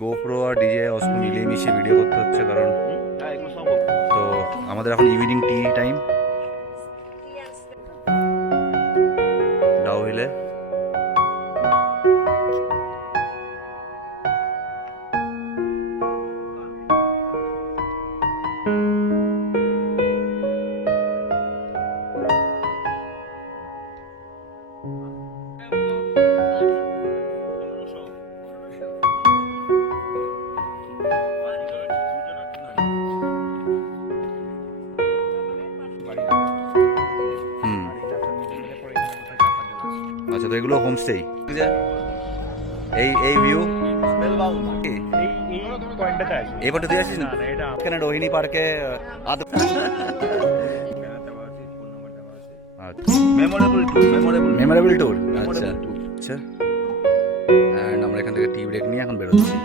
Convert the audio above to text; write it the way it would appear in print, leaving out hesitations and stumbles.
GoPro আর DJ Osco মিলিয়ে মিশিয়ে video করতে হচ্ছে, কারণ তো আমাদের এখন ইভিনিং টি টাইম ডাউহিলে। আচ্ছা, তো এগুলো হোমস্টেই। এই এই ভিউ এইবারটা তুই আসিস না এখানে রোহিণী পার্কে মেমোরেবল ট্যুর। আচ্ছা আচ্ছা, আমরা এখান থেকে টি ব্রেক নিয়ে এখন বেরোচ্ছি।